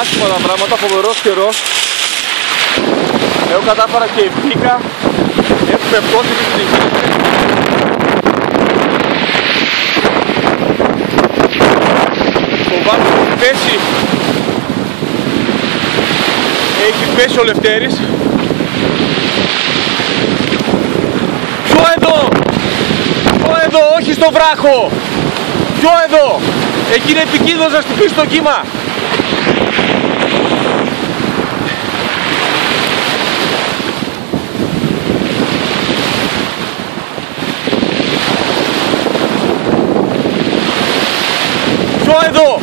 Άσχημα τα πράγματα, φοβερός καιρός. Εγώ κατάφερα και βγήκα. Έχουμε πτώσει και συνεχίζεται. Φοβάμαι έχει πέσει ο Λευτέρης. Πιο εδώ! Πιο εδώ, όχι στο βράχο! Πιο εδώ! Εκεί είναι επικίνδυνος να στυπήσει το κύμα. Πιο εδώ!